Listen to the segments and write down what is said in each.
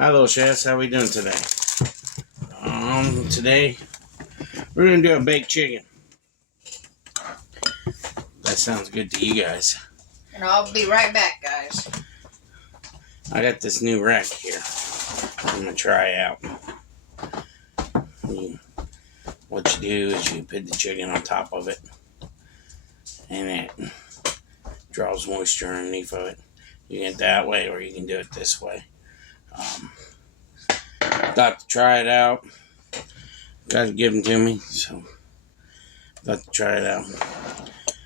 Hello, Chess. How we doing today? Today we're gonna do a baked chicken. That sounds good to you guys. And I'll be right back, guys. I got this new rack here. I'm gonna try out. What you do is you put the chicken on top of it, and it draws moisture underneath of it. You can get it that way, or you can do it this way. Thought to try it out. Got to give them to me, so thought to try it out.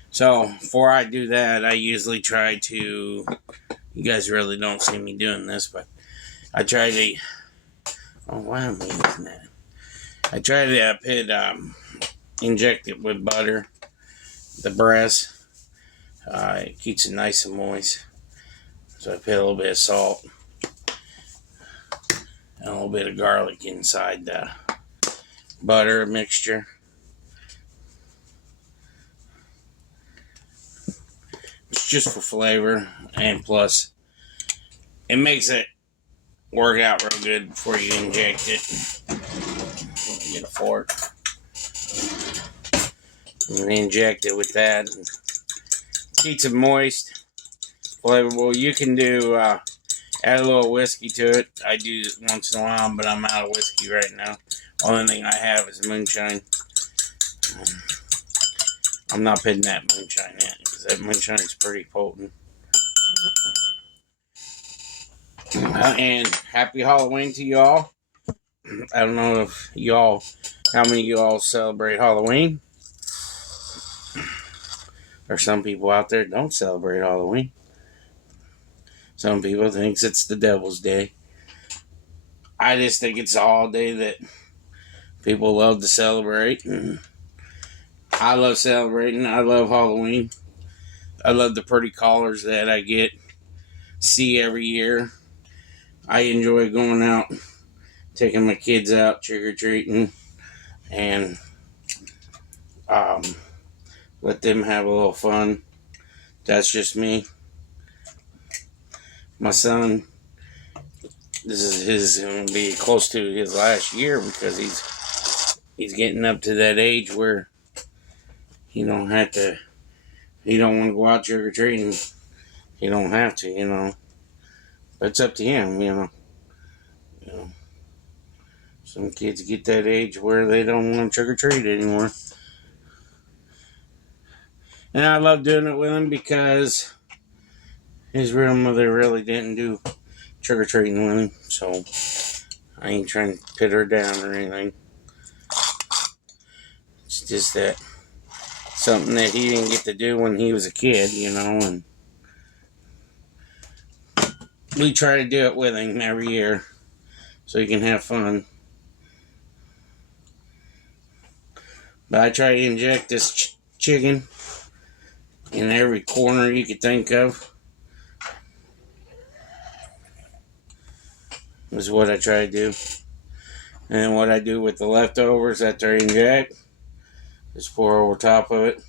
So before I do that, I usually try to. You guys really don't see me doing this, but I try to. Oh, why am I using that? I try to inject it with butter. The breast. It keeps it nice and moist. So I put a little bit of salt and a little bit of garlic inside the butter mixture. It's just for flavor, and plus it makes it work out real good before you inject it. Get a fork and inject it with that. Keeps it moist, flavorful. You can do add a little whiskey to it. I do it once in a while, but I'm out of whiskey right now. Only thing I have is moonshine. I'm not putting that moonshine in because that moonshine is pretty potent. And happy Halloween to y'all. I don't know if how many of y'all celebrate Halloween. Or some people out there don't celebrate Halloween. Some people think it's the devil's day. I just think it's all day that people love to celebrate. And I love celebrating. I love Halloween. I love the pretty collars that I see every year. I enjoy going out, taking my kids out trick-or-treating, and let them have a little fun. That's just me. My son, this is going to be close to his last year because he's getting up to that age where he don't want to go out trick-or-treating. He don't have to, But it's up to him, Some kids get that age where they don't want to trick-or-treat anymore. And I love doing it with him because his real mother really didn't do trick-or-treating with him. So I ain't trying to put her down or anything. It's just that something that he didn't get to do when he was a kid, and we try to do it with him every year so he can have fun. But I try to inject this chicken in every corner you could think of. Is what I try to do. And what I do with the leftovers after I inject is pour over top of it.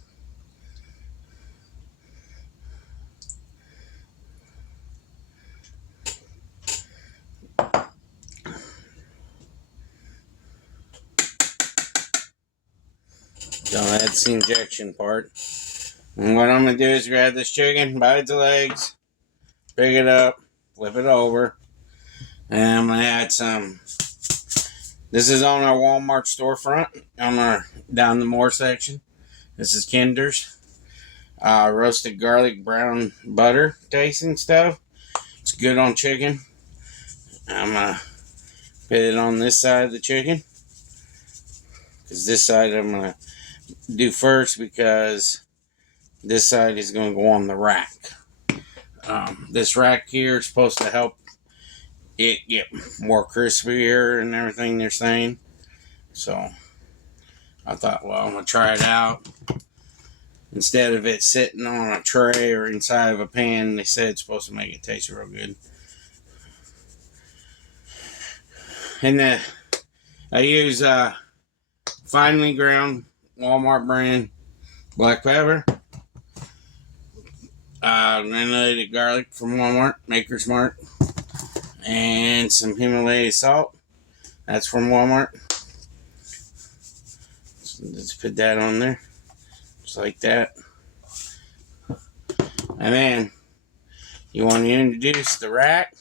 So that's the injection part. And what I'm going to do is grab this chicken by its legs, pick it up, flip it over, and I'm going to add some. This is on our Walmart storefront, down the more section. This is Kinder's roasted garlic brown butter tasting stuff. It's good on chicken. I'm going to put it on this side of the chicken, because this side I'm going to do first because this side is going to go on the rack. This rack here is supposed to help it get more crispier and everything they're saying. So I thought, well, I'm going to try it out. Instead of it sitting on a tray or inside of a pan, they said it's supposed to make it taste real good. And I use finely ground Walmart brand black pepper, granulated garlic from Walmart, Maker's Mark, and some Himalayan salt. That's from Walmart. So let's put that on there, just like that. And then you want to introduce the rack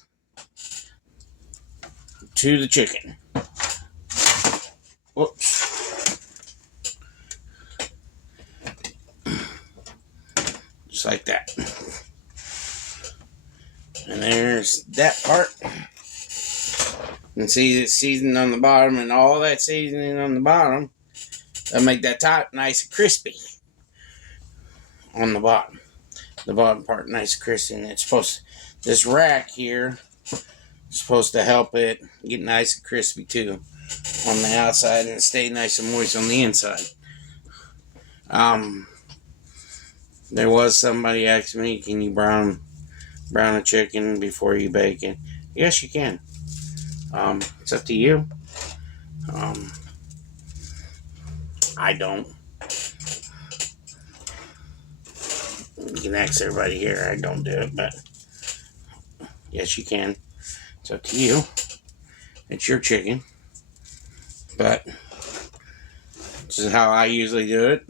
to the chicken. Whoops. Just like that. And there's that part. And see the seasoning on the bottom, and all that seasoning on the bottom, that'll make that top nice and crispy on the bottom. The bottom part nice and crispy, and it's supposed to, this rack here is supposed to help it get nice and crispy too on the outside, and stay nice and moist on the inside. There was somebody asking me, can you brown a chicken before you bake it? Yes, you can. It's up to you. I don't. You can ask everybody here. I don't do it, but yes, you can. It's up to you. It's your chicken. But this is how I usually do it.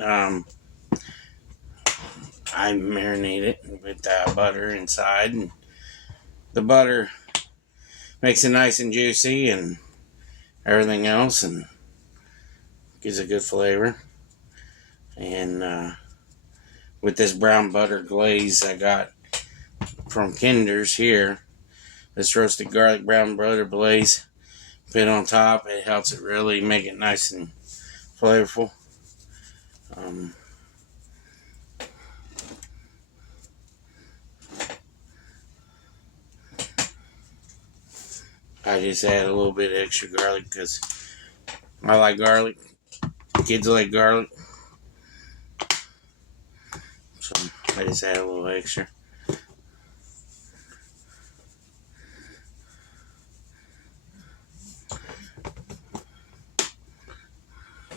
I marinate it with butter inside, and the butter makes it nice and juicy and everything else, and gives a good flavor. And with this brown butter glaze I got from Kinder's here, this roasted garlic brown butter glaze, put on top, it helps it really make it nice and flavorful. I just add a little bit of extra garlic because I like garlic. Kids like garlic. So I just add a little extra.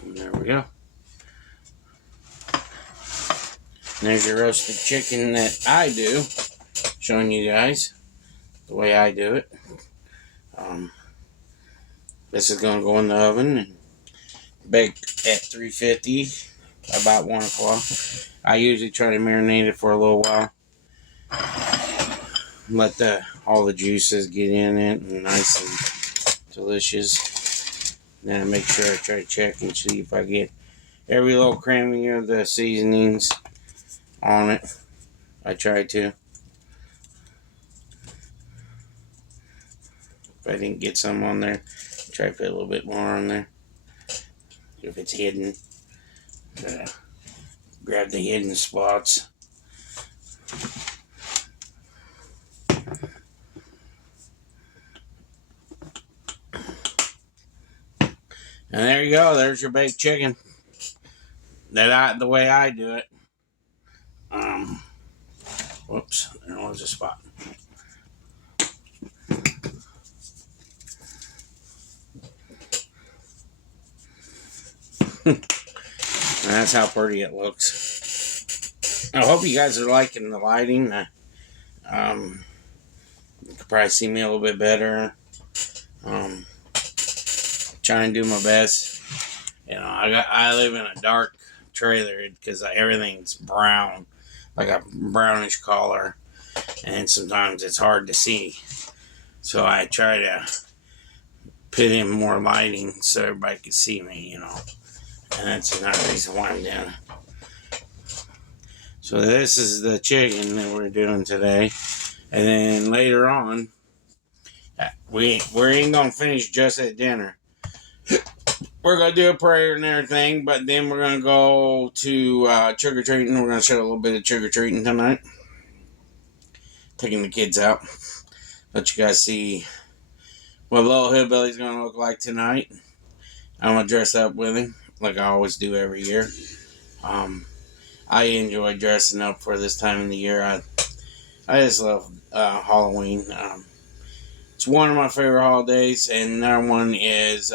And there we go. And there's your roasted chicken that I do. Showing you guys the way I do it. This is going to go in the oven and bake at 350 about 1 o'clock. I usually try to marinate it for a little while. Let all the juices get in it and nice and delicious. Then I make sure I try to check and see if I get every little cramming of the seasonings on it. I try to. If I didn't get some on there, try to put a little bit more on there. If it's hidden, grab the hidden spots. And there you go. There's your baked chicken. The way I do it. Whoops, there was a spot. And that's how pretty it looks. I hope you guys are liking the lighting. You can probably see me a little bit better. Trying to do my best. You know, I live in a dark trailer because everything's brown, like a brownish color, and sometimes it's hard to see. So I try to put in more lighting so everybody can see me, you know. And that's another reason why I'm doing it. So this is the chicken that we're doing today. And then later on, we ain't going to finish just at dinner. We're going to do a prayer and everything, but then we're going to go to trick-or-treating. We're going to show a little bit of trick-or-treating tonight. Taking the kids out. Let you guys see what Little Hillbilly's going to look like tonight. I'm going to dress up with him, like I always do every year. I enjoy dressing up for this time of the year. I just love Halloween. It's one of my favorite holidays, and another one is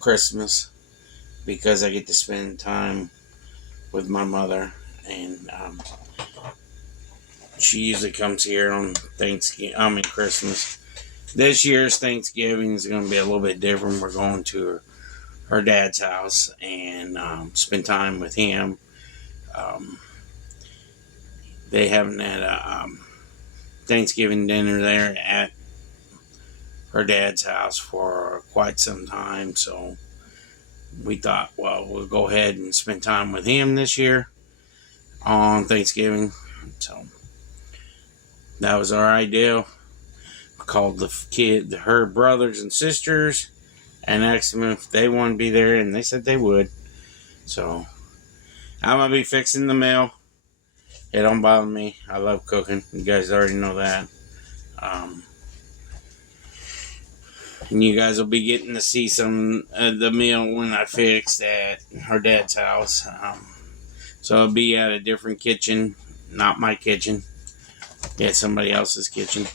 Christmas, because I get to spend time with my mother, and She usually comes here on Thanksgiving, Christmas. This year's Thanksgiving is going to be a little bit different. We're going to her dad's house and spend time with him. They haven't had a Thanksgiving dinner there at her dad's house for quite some time, so we thought, well, we'll go ahead and spend time with him this year on Thanksgiving. So that was our idea. We called her brothers and sisters, and asked them if they wanted to be there, and they said they would. So I'm gonna be fixing the meal. It don't bother me. I love cooking. You guys already know that. And you guys will be getting to see some of the meal when I fixed at her dad's house. So it'll be at a different kitchen, not my kitchen. Yeah, somebody else's kitchen.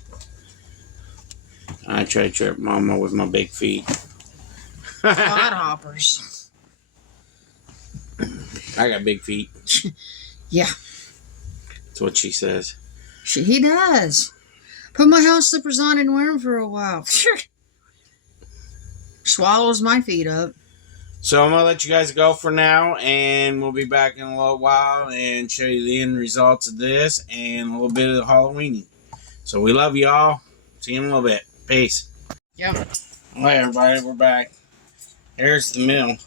I try to trip Mama with my big feet. Clodhoppers. I got big feet. Yeah. That's what she says. He does. Put my house slippers on and wear them for a while. Swallows my feet up. So I'm going to let you guys go for now, and we'll be back in a little while and show you the end results of this and a little bit of the Halloween. So we love y'all. See you in a little bit. Peace. Yep. All right, everybody, we're back. Here's the meal.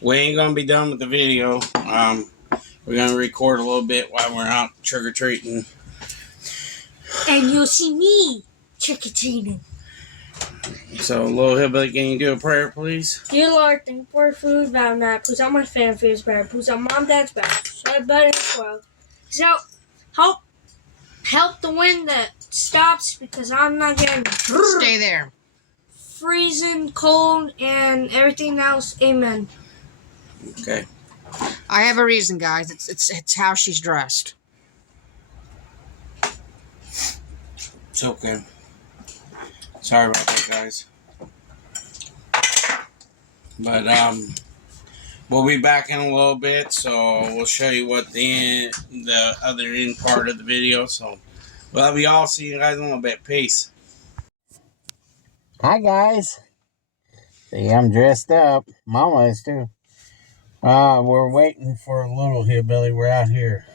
We ain't going to be done with the video. We're going to record a little bit while we're out trick-or-treating. And you'll see me trick-or-treating. So, little hillbilly, can you do a prayer, please? Dear Lord, thank you for food, value night. Please on my family's back. Please on mom, dad's back. So everybody as well. So, help the wind that stops because I'm not getting Stay there. freezing cold and everything else. Amen. Okay. I have a reason, guys. It's how she's dressed. It's okay. Sorry about that, guys. But we'll be back in a little bit, so we'll show you what the other end part of the video. So, love you all. See you guys in a little bit. Peace. Hi, guys. See, I'm dressed up. Mama is too. We're waiting for a little hillbilly. We're out here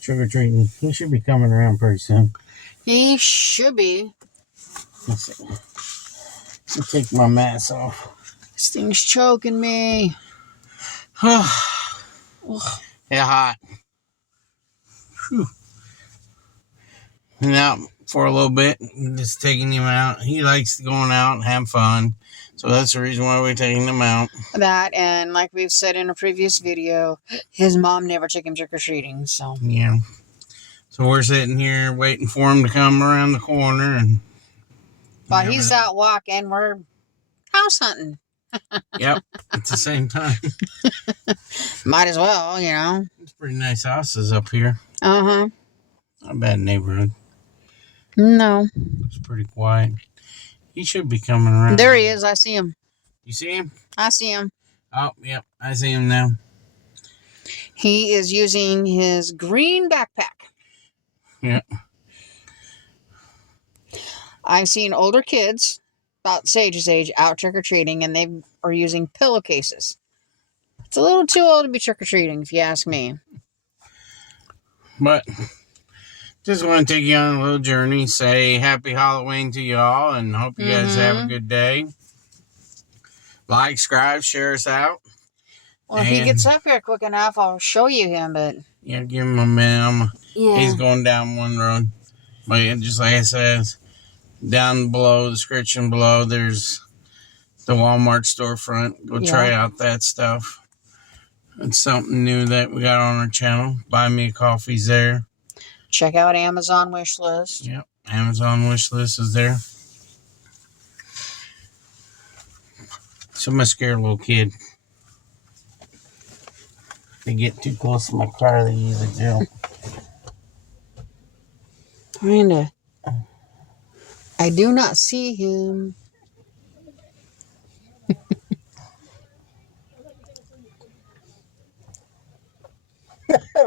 trick-or-treating. He should be coming around pretty soon. He should be. Let's see. Let me take my mask off. This thing's choking me. Yeah, hot. Whew. Now, for a little bit, just taking him out. He likes going out and have fun. So that's the reason why we're taking him out. That, and like we've said in a previous video, his mom never took him trick-or-treating, so. Yeah. So we're sitting here waiting for him to come around the corner. And While he's out walking, we're house hunting. Yep, at the same time. Might as well, you know. It's pretty nice houses up here. Uh-huh. Not a bad neighborhood. No. It's pretty quiet. He should be coming around. There he is. I see him. You see him? I see him. Oh, yep. I see him now. He is using his green backpack. Yep. I've seen older kids, about Sage's age, out trick-or-treating, and they are using pillowcases. It's a little too old to be trick-or-treating, if you ask me. But just want to take you on a little journey. Say happy Halloween to y'all, and hope you guys have a good day. Like, subscribe, share us out. Well, if he gets up here quick enough, I'll show you him, but... Yeah, give him a minute. Yeah. He's going down one road. But yeah, just like I said, down below, the description below, there's the Walmart storefront. Go try out that stuff. It's something new that we got on our channel. Buy Me a Coffee's there. Check out Amazon wish list. Yep, Amazon wish list is there. So I'm going to scare a little kid. If they get too close to my car, they usually do. Kinda. I do not see him.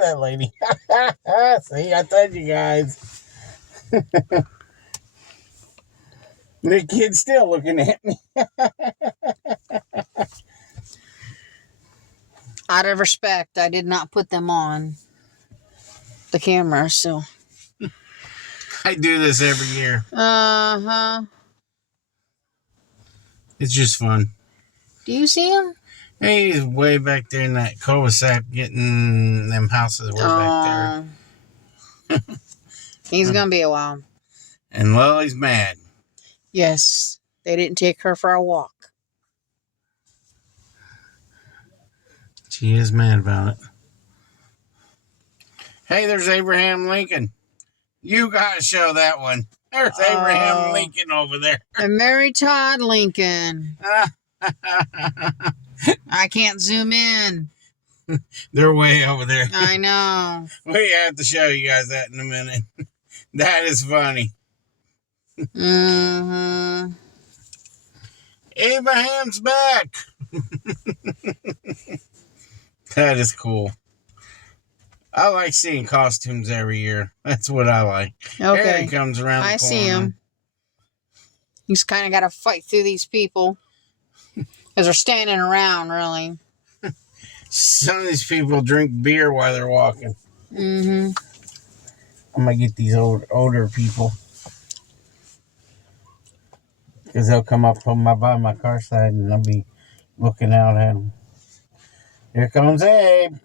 that lady. See, I told you guys. The kid's still looking at me. Out of respect, I did not put them on the camera, so. I do this every year. Uh-huh. It's just fun. Do you see him? He's way back there in that cul-de-sac getting them houses way back there. He's gonna be a while. And Lily's mad. Yes. They didn't take her for a walk. She is mad about it. Hey, there's Abraham Lincoln. You gotta show that one. There's Abraham Lincoln over there. And Mary Todd Lincoln. I can't zoom in. They're way over there. I know. We have to show you guys that in a minute. That is funny. Mm-hmm. Abraham's back. That is cool. I like seeing costumes every year. That's what I like. Okay. Here he comes around the corner. I see him. He's kind of got to fight through these people. Because they're standing around, really. Some of these people drink beer while they're walking. Mm-hmm. I'm going to get these older people. Because they'll come up by my car side and I'll be looking out at them. Here comes Abe.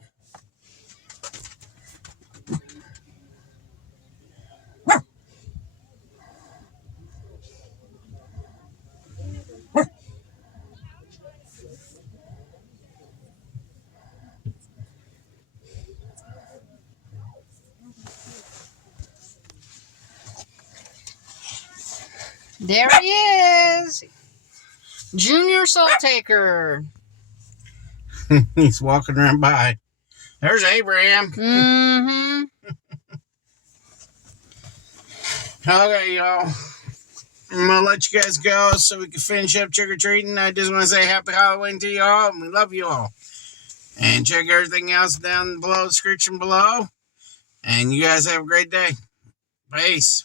There he is. Junior Salt Taker. He's walking right by. There's Abraham. Mm-hmm. Okay, y'all. I'm going to let you guys go so we can finish up trick-or-treating. I just want to say happy Halloween to y'all, and we love you all. And check everything else down below, the description below. And you guys have a great day. Peace.